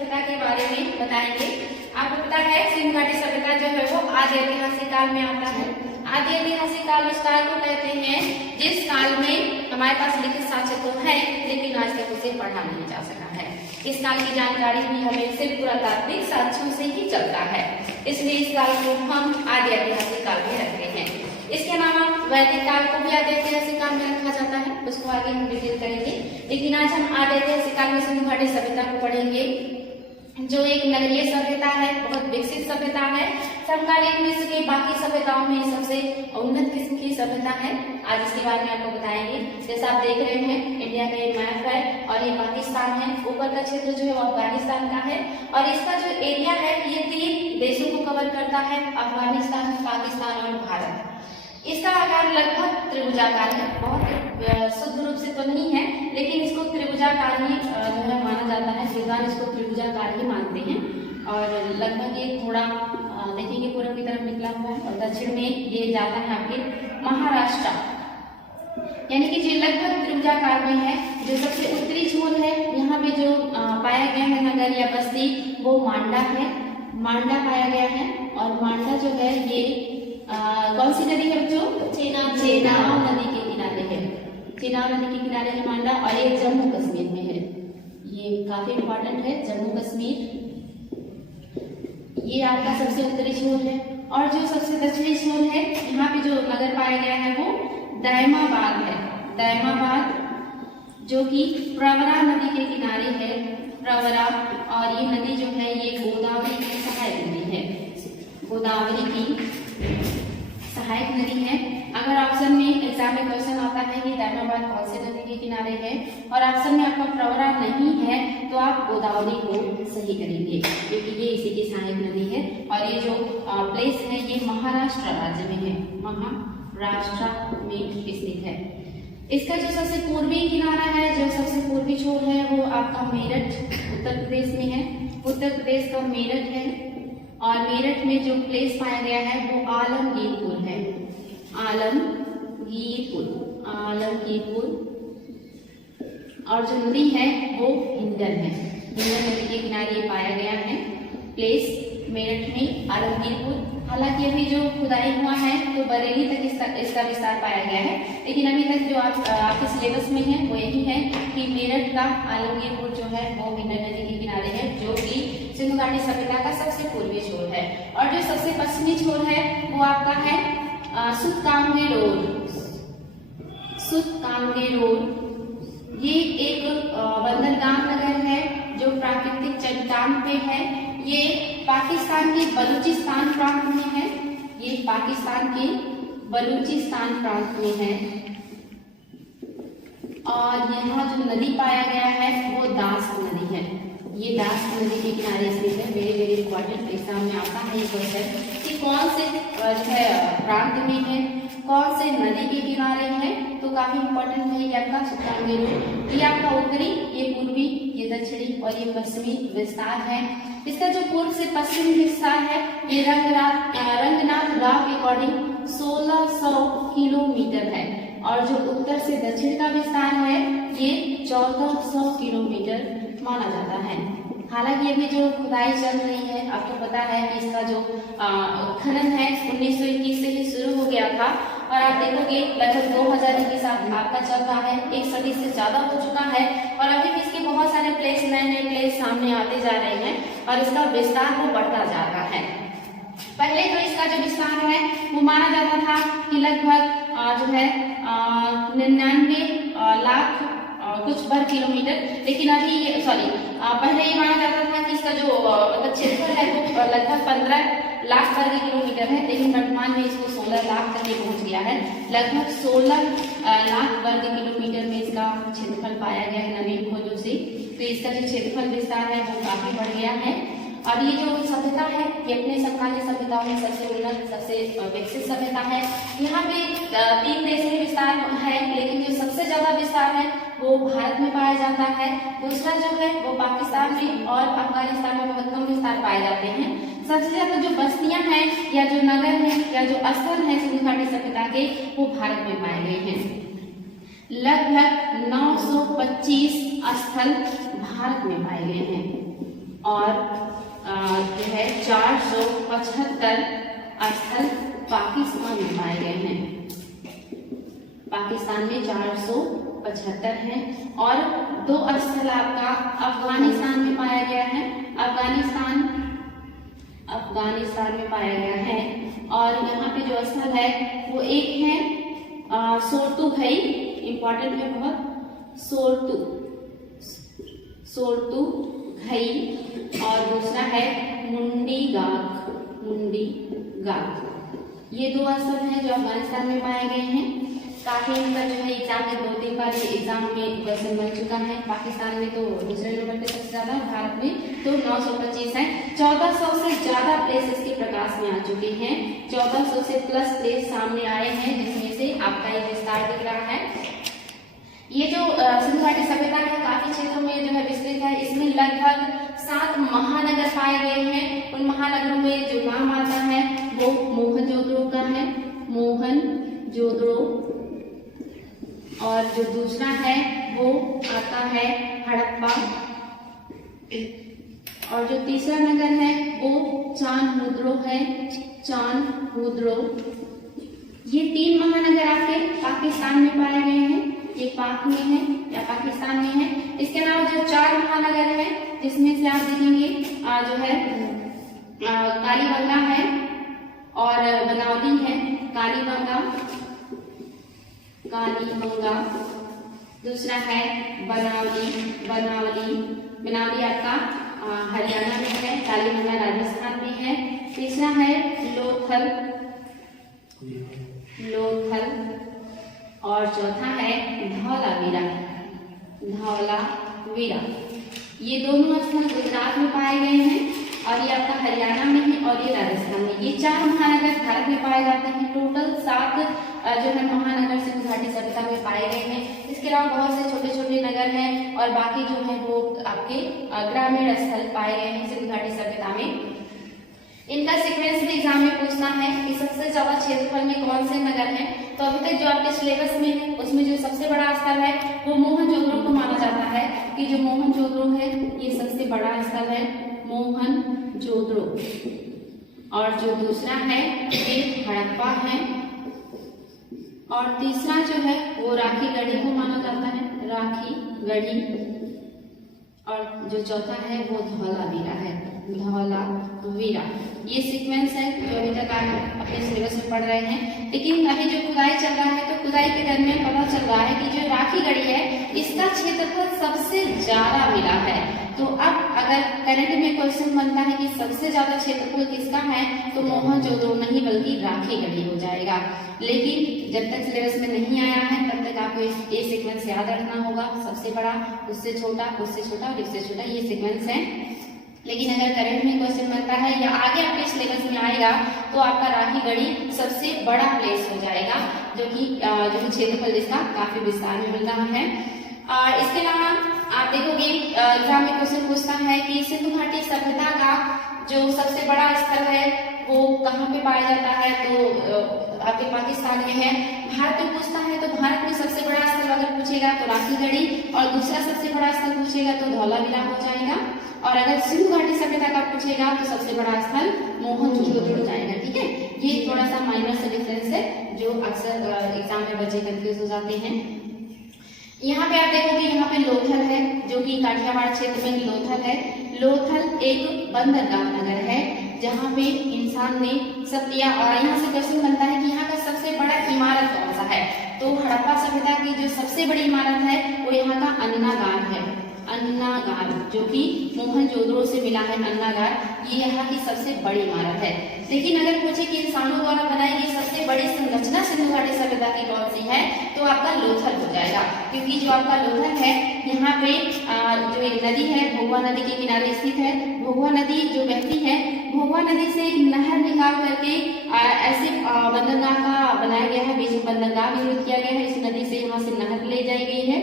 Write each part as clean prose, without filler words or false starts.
सभ्यता के बारे में बताएंगे। आपको पता है सिंधु घाटी सभ्यता जो है वो आदि ऐतिहासिक काल में आता है। आदि ऐतिहासिक काल उस काल को कहते हैं जिस काल में हमारे पास लिखित साक्ष्य तो है लेकिन आज तक उसे पढ़ा नहीं जा सका है। इस काल की जानकारी भी हमें सिर्फ पुरातात्विक साक्ष्यों से ही चलता है, इसलिए इस काल को हम आदि ऐतिहासिक काल में रखते हैं। इसके अलावा वैदिक काल को भी आदि ऐतिहासिक काल में रखा जाता है, उसको आगे हम डिटेल करेंगे। लेकिन आज हम आदि ऐतिहासिक काल में सिंधु घाटी सभ्यता को पढ़ेंगे, जो एक नगरीय सभ्यता है, बहुत विकसित सभ्यता है। समकालीन विश्व के बाकी सभ्यताओं में सबसे उन्नत किस्म की सभ्यता है। आज इसके बारे में आपको बताएंगे। जैसा आप देख रहे हैं इंडिया का ये मैप है और ये पाकिस्तान है। ऊपर का क्षेत्र जो है वो अफगानिस्तान का है और इसका जो एरिया है ये 3 देशों को कवर करता है, अफगानिस्तान, पाकिस्तान और भारत। इसका आकार लगभग त्रिभुजाकार है, बहुत शुद्ध रूप से तो नहीं है लेकिन इसको त्रिभुजाकार ही जो है माना जाता है। विद्वान इसको त्रिभुजाकार ही मानते हैं और लगभग ये थोड़ा देखेंगे पूर्व की तरफ निकला हुआ है और दक्षिण में ये जाता है आपके महाराष्ट्र, यानी कि जो लगभग त्रिभुजाकार में है। जो सबसे उत्तरी छोर है यहाँ पे जो पाया गया है नगर या बस्ती वो मांडा है, मांडा पाया गया है। और मांडा जो है ये कौन सी नदी है बच्चों? चेनाब नदी के किनारे है। चेनाब नदी के किनारे है मांडा और ये जम्मू कश्मीर में है। ये काफी इम्पोर्टेंट है, जम्मू कश्मीर। ये आपका सबसे उत्तरी छोर है और जो सबसे दक्षिणी छोर है यहाँ पे जो नगर पाया गया है वो दायमाबाद है। दायमाबाद जो कि प्रवरा नदी के किनारे है, प्रवरा। और ये नदी जो है ये गोदावरी की सहायक नदी है, गोदावरी की सहायक नदी है। अगर ऑप्शन में एग्जाम में क्वेश्चन आता है कि दायमाबाद कौन से नदी के किनारे है और ऑप्शन में आपका प्रवरा नहीं है तो आप गोदावरी को सही करेंगे क्योंकि ये इसी की सहायक नदी है। और ये जो प्लेस है ये महाराष्ट्र राज्य में है, महाराष्ट्र में स्थित है। इसका जो सबसे पूर्वी किनारा है, जो सबसे पूर्वी छोर है वो आपका मेरठ उत्तर प्रदेश में है, उत्तर प्रदेश का मेरठ है। और मेरठ में जो प्लेस पाया गया है वो आलमगीरपुर है, आलमगीरपुर। और जो नदी है वो हिंडन है, हिंडन नदी के किनारे पाया गया है प्लेस मेरठ में आलमगीरपुर। हालांकि अभी जो खुदाई हुआ है तो बरेली तक इसका विस्तार पाया गया है, लेकिन अभी तक जो आपके सिलेबस में है वो यही है कि मेरठ का आलमगीरपुर जो है वो हिंडन नदी के किनारे है, जो कि सिंधु घाटी सभ्यता का सबसे पूर्वी छोर है। और जो सबसे पश्चिमी छोर है वो आपका है सुतकांगेरोड। ये एक बंदरगाह नगर है जो प्राकृतिक चट्टान पे है। ये पाकिस्तान के बलूचिस्तान प्रांत में है, ये पाकिस्तान के बलूचिस्तान प्रांत में है। और यहाँ जो नदी पाया गया है वो दास नदी है, ये दास नदी के किनारे स्थित है। वेरी इंपॉर्टेंट एग्जाम में आता है ये क्वेश्चन कि कौन से जो है प्रांत में है, कौन से नदी के किनारे है, तो काफी इंपॉर्टेंट है ये आपका सुतकांगेरोड। ये आपका उत्तरी, ये पूर्वी, ये दक्षिणी और ये पश्चिमी विस्तार है। इसका जो पूर्व से पश्चिमी विस्तार है ये रंगनाथ लॉ के अकॉर्डिंग 1600 किलोमीटर है और जो उत्तर से दक्षिण का विस्तार है ये 1400 किलोमीटर माना जाता है। हालांकि अभी जो खुदाई चल रही है आपको पता है कि इसका जो खनन है 1921 से ही शुरू हो गया था और आप देखोगे लगभग 2021 आपका चल रहा है, 1 सदी से ज्यादा हो चुका है और अभी भी इसके बहुत सारे प्लेस, नए प्लेस सामने आते जा रहे हैं और इसका विस्तार वो बढ़ता जा रहा है। पहले तो इसका जो विस्तार है वो माना जाता था कि लगभग जो है 99 लाख कुछ वर्ग किलोमीटर, लेकिन अभी पहले ये माना जाता था कि इसका जो क्षेत्रफल है वो लगभग 15 लाख वर्ग किलोमीटर है, लेकिन वर्तमान में इसको 16 लाख तक पहुंच गया है। लगभग 16 लाख वर्ग किलोमीटर में इसका क्षेत्रफल पाया गया है नवीन खोजों से। तो इसका जो क्षेत्रफल विस्तार है वो काफी बढ़ गया है। और ये जो सभ्यता है ये अपने समकालीन सभ्यताओं में सबसे उन्नत, सबसे विकसित सभ्यता है। यहाँ पे 3 देशीय विस्तार है, लेकिन जो सबसे ज्यादा विस्तार है वो भारत में पाया जाता है। दूसरा जो है वो पाकिस्तान में और अफगानिस्तान में बहुत कम विस्तार पाए जाते हैं। सबसे ज्यादा जो बस्तियां हैं या जो नगर हैं या जो स्थल हैं सिंधु घाटी सभ्यता के वो भारत में पाए गए हैं। लगभग 925 स्थल भारत में पाए गए हैं। और जो है 475 स्थल पाकिस्तान में पाए गए हैं। पाकिस्तान में 475 हैं और 2 स्थल आपका अफगानिस्तान में पाया गया है। अफगानिस्तान में पाया गया है और यहाँ पे जो स्थल है वो एक है सोर्तुघई, इंपॉर्टेंट है बहुत, सोर्तुघई, और दूसरा है मुंडीगाग। ये 2 स्थल हैं जो अफगानिस्तान में पाए गए हैं। काफी इनका जो है एग्जाम में 2-3 बार एग्जाम में क्वेश्चन बन चुका है। पाकिस्तान में तो दूसरे नंबर पे सबसे ज्यादा, भारत में तो 925 है। 1400 से ज्यादा प्लेस इसके प्रकाश में आ चुके हैं। 1400 से प्लस प्लेस सामने आए हैं, जिसमें से आपका एक विस्तार दिख रहा है। ये जो सिंधु घाटी सभ्यता है काफी क्षेत्रों में जो है विस्तृत है। इसमें लगभग 7 महानगर पाए गए हैं। उन महानगरों में जो नाम आता है वो मोहनजोदड़ो का है, मोहनजोदड़ो, और जो दूसरा है वो आता है हड़प्पा, और जो तीसरा नगर है वो चांदमुद्रो है, चांदमुद्रो। ये 3 महानगर आपके पाकिस्तान में पाए गए हैं। ये पाक में है या पाकिस्तान में है। इसके अलावा जो 4 महानगर है जिसमें से आप देखेंगे जो है कालीबंगा है और बनावली है। कालीबंगा, दूसरा है बनावली आपका हरियाणा में है। कालीबंगा राजस्थान में है। तीसरा है लोथल, और चौथा है धौलावीरा। ये दोनों स्थल गुजरात में पाए गए हैं और ये आपका हरियाणा में है और ये राजस्थान में। ये 4 महानगर भारत में पाए जाते हैं। टोटल 7 जो है महानगर सिंधु घाटी सभ्यता में पाए गए हैं। इसके अलावा बहुत से छोटे छोटे नगर हैं और बाकी जो है वो आपके ग्रामीण स्थल पाए गए हैं सिंधु घाटी सभ्यता में। इनका सीक्वेंस भी एग्जाम में पूछना है कि सबसे ज्यादा क्षेत्रफल में कौन से नगर हैं। तो अभी तक जो आपके सिलेबस में है उसमें जो सबसे बड़ा स्थल है वो मोहनजोदड़ो को माना जाता है कि जो मोहनजोदड़ो है ये सबसे बड़ा स्थल है, मोहनजोदड़ो। और जो दूसरा है ये हड़प्पा है और तीसरा जो है वो राखीगढ़ी को माना जाता है, राखीगढ़ी। और जो चौथा है वो धौलावीरा है, धौलावीरा। ये सीक्वेंस है जो अभी तक आप अपने सिलेबस में पढ़ रहे हैं। लेकिन अभी जो खुदाई चल रहा है तो खुदाई के दरमियान पता चल रहा है कि जो राखीगढ़ी है इसका क्षेत्रफल सबसे ज्यादा मिला है। तो अब अगर करंट में क्वेश्चन बनता है कि सबसे ज्यादा क्षेत्रफल किसका है तो मोहनजोदड़ो नहीं बल्कि राखीगढ़ी हो जाएगा। लेकिन जब तक सिलेबस में नहीं आया है तब तक आपको ये सीक्वेंस याद रखना होगा। सबसे बड़ा, उससे छोटा, उससे छोटा और इससे छोटा, ये सीक्वेंस है। लेकिन अगर करंट में क्वेश्चन बनता है या आगे आपके सिलेबस में आएगा तो आपका राखीगढ़ी सबसे बड़ा प्लेस हो जाएगा, जो कि क्षेत्रफल जिसका काफी विस्तार में मिल रहा है। इसके अलावा आप देखोगे एग्जाम में क्वेश्चन पूछता है कि सिंधु घाटी सभ्यता का जो सबसे बड़ा स्थल है वो कहाँ पे पाया जाता है, तो आपके पाकिस्तान में है। भारत में पूछता है तो भारत में सबसे बड़ा स्थल अगर पूछेगा तो राखीगढ़ी और दूसरा सबसे बड़ा स्थल पूछेगा तो धौलावीरा हो जाएगा। और अगर सिंधु घाटी सभ्यता का पूछेगा तो सबसे बड़ा स्थल मोहनजोदड़ो हो जाएगा। ठीक है, ये थोड़ा सा माइनर सा डिफरेंस है जो अक्सर एग्जाम में बच्चे कंफ्यूज हो जाते हैं। यहाँ पे आप देखोगे यहाँ पे लोथल है जो कि काठियावाड़ क्षेत्र में लोथल है। लोथल एक बंदरगाह नगर है जहाँ पे इंसान ने सब किया। और यहाँ से क्वेश्चन बनता है कि यहाँ का सबसे बड़ा इमारत कौन सा है, तो हड़प्पा सभ्यता की जो सबसे बड़ी इमारत है वो यहाँ का अन्नागार है। अन्नागार जो कि मोहनजोदड़ो से मिला है, अन्नागार ये यहाँ की सबसे बड़ी इमारत है। लेकिन अगर पूछे कि इंसानों द्वारा बनाई गई सबसे बड़ी संरचना सिंधु घाटी सभ्यता की कौन सी है तो आपका लोथल हो जाएगा। क्योंकि जो आपका लोथल है यहाँ पे जो एक नदी है भोगवा नदी के किनारे स्थित है। भोगवा नदी जो बहती है, भोगवा नदी से एक नहर निकाल करके ऐसे बंदरगाह का बनाया गया है, बीच में बंदरगाह निर्मित किया गया है। इस नदी से यहाँ से नहर ले जाई गई है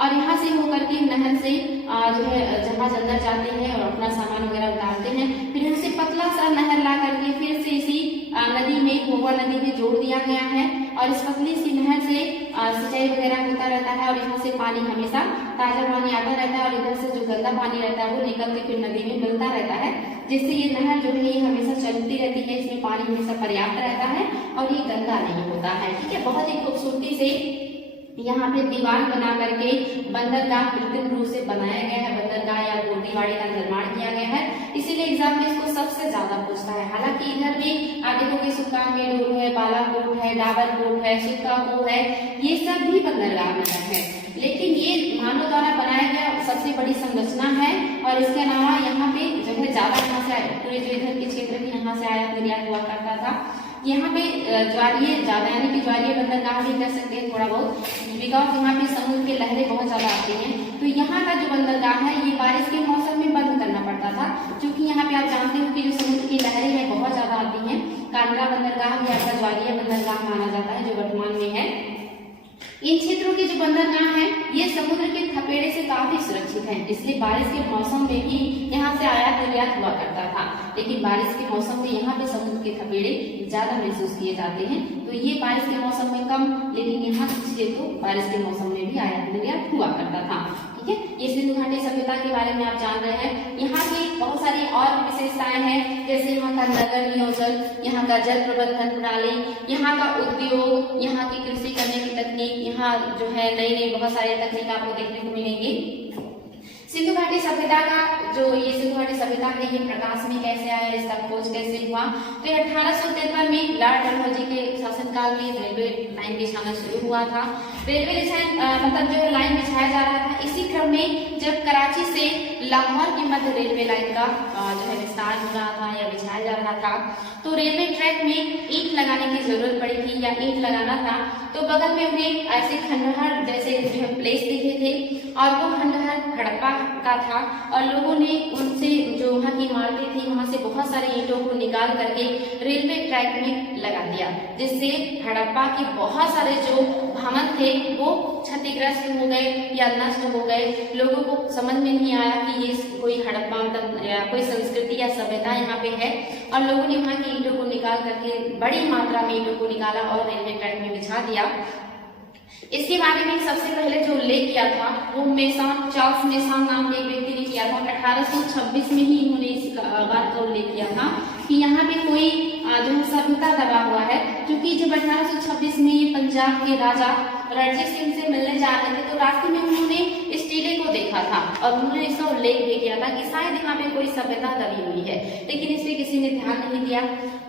और यहाँ से होकर के नहर से जो है जहाज अंदर जाते हैं और अपना सामान वगैरह उतारते हैं। फिर इनसे पतला सा नहर ला करके फिर से इसी नदी में, भोगवा नदी में जोड़ दिया गया है और इस पतली सी नहर से सिंचाई वगैरह होता रहता है और यहाँ से पानी हमेशा ताजा पानी आता रहता है और इधर से जो गंदा पानी रहता है वो निकल के फिर नदी में मिलता रहता है, जिससे ये नहर जो है ये हमेशा चलती रहती है, इसमें पानी हमेशा पर्याप्त रहता है और ये गंदा नहीं होता है। ठीक है, बहुत ही खूबसूरती से यहाँ पे दीवार बना करके बंदरगाह कृत्रिम रूप से बनाया गया है, बंदरगाह या गोटीवाड़ी का निर्माण किया गया है, इसीलिए एग्जाम में इसको सबसे ज्यादा पूछता है। हालांकि इधर भी देखोगे सुल्तानगंज है, बालाकोट है, डाबरकोट है, सुल्तानपुर है, ये सब भी बंदरगाह में है, लेकिन ये मानव द्वारा बनाया गया सबसे बड़ी संरचना है। और इसके अलावा यहाँ पे जो है ज्यादा यहाँ से पूरे जो इधर के क्षेत्र में यहाँ से आयात निर्यात हुआ करता था। यहाँ पे ज्वारीय ज्यादा यानी कि ज्वारीय बंदरगाह भी कर सकते हैं थोड़ा बहुत, बिकॉज यहाँ पे समुद्र की लहरें बहुत ज्यादा आती हैं, तो यहाँ का जो बंदरगाह है ये बारिश के मौसम में बंद करना पड़ता था, क्योंकि यहाँ पे आप जानते हो कि जो समुद्र की लहरें हैं बहुत ज्यादा आती हैं। कांगड़ा बंदरगाह भी आपका ज्वारीय बंदरगाह माना जाता है जो वर्तमान में है। इन क्षेत्रों के जो बंदरगाह है ये समुद्र के थपेड़े से काफी सुरक्षित है, इसलिए बारिश के मौसम में भी यहाँ से आयात निर्यात हुआ करता था, लेकिन बारिश के मौसम में यहाँ पे समुद्र के थपेड़े ज्यादा महसूस किए जाते हैं, तो ये बारिश के मौसम में कम, लेकिन यहाँ से तो बारिश के मौसम में भी आयात निर्यात हुआ करता था। ठीक है, ये सिंधु घाटी सभ्यता के बारे में आप जान रहे हैं। यहाँ की बहुत सारी और विशेषताएं हैं, जैसे यहाँ का नगर नियोजन, यहाँ का जल प्रबंधन प्रणाली, यहाँ का उद्योग, यहाँ की कृषि करने की तकनीक, यहाँ जो है नई नई बहुत सारी तकनीक आपको देखने को मिलेंगी। सिंधु घाटी सभ्यता का जो ये सिंधु घाटी सभ्यता है ये प्रकाश में कैसे आया, इसका खोज कैसे हुआ, तो ये 1853 में लॉर्ड डलहौजी के शासनकाल में रेलवे लाइन बिछाना शुरू हुआ था। रेलवे मतलब जो लाइन बिछाया जा रहा था, इसी क्रम में जब कराची से लाहौर के मध्य रेलवे लाइन का जो है विस्तार हो रहा था या बिछाया जा रहा था, तो रेलवे ट्रैक में ईंट लगाने की जरूरत पड़ी थी या ईंट लगाना था, तो बगल में उन्हें ऐसे खंडहर जैसे जो है प्लेस दिखे थे और वो खंडहर हड़प्पा का था और लोगों ने उनसे जो वहाँ की इमारतें थी वहां से बहुत सारे ईंटों को निकाल करके रेलवे ट्रैक में लगा दिया, जिससे हड़प्पा के बहुत सारे जो भवन थे वो क्षतिग्रस्त हो गए या नष्ट हो गए। लोगों को समझ में नहीं आया कि ये कोई हड़प्पा मतलब कोई संस्कृति या सभ्यता यहाँ पे है, और लोगों ने वहाँ की ईंटों को निकाल करके बड़ी मात्रा में ईंटों को निकाला और रेलवे ट्रैक में बिछा दिया। इसके बारे में सबसे पहले जो उल्लेख किया था वो मेसान, चार्ल्स मेसान नाम के एक व्यक्ति ने किया था। 1826 में ही इन्होंने इस बात का उल्लेख किया था कि यहाँ पे कोई जो है सभ्यता दबा हुआ है, क्योंकि जब 1826 में ये पंजाब के राजा रणजीत सिंह से मिलने जा रहे थे तो रास्ते में उन्होंने इस टीले को देखा था और उन्होंने इसका उल्लेख भी किया था कि शायद यहाँ पे कोई सभ्यता दबी हुई है, लेकिन इस पे किसी ने ध्यान नहीं दिया।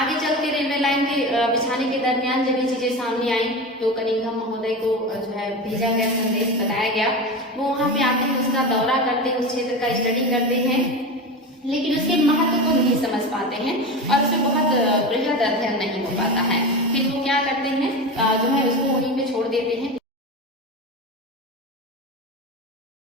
आगे चल के रेलवे लाइन के बिछाने के दरमियान जब ये चीजें सामने आई तो कनिंघम महोदय को जो है भेजा गया संदेश, बताया गया, वो वहाँ पे आते हैं, उसका दौरा करते हैं, उस क्षेत्र का स्टडी करते हैं, लेकिन उसके महत्व को नहीं समझ पाते हैं और उसमें बहुत बृहद अध्ययन नहीं हो पाता है। फिर वो क्या करते हैं जो है उसको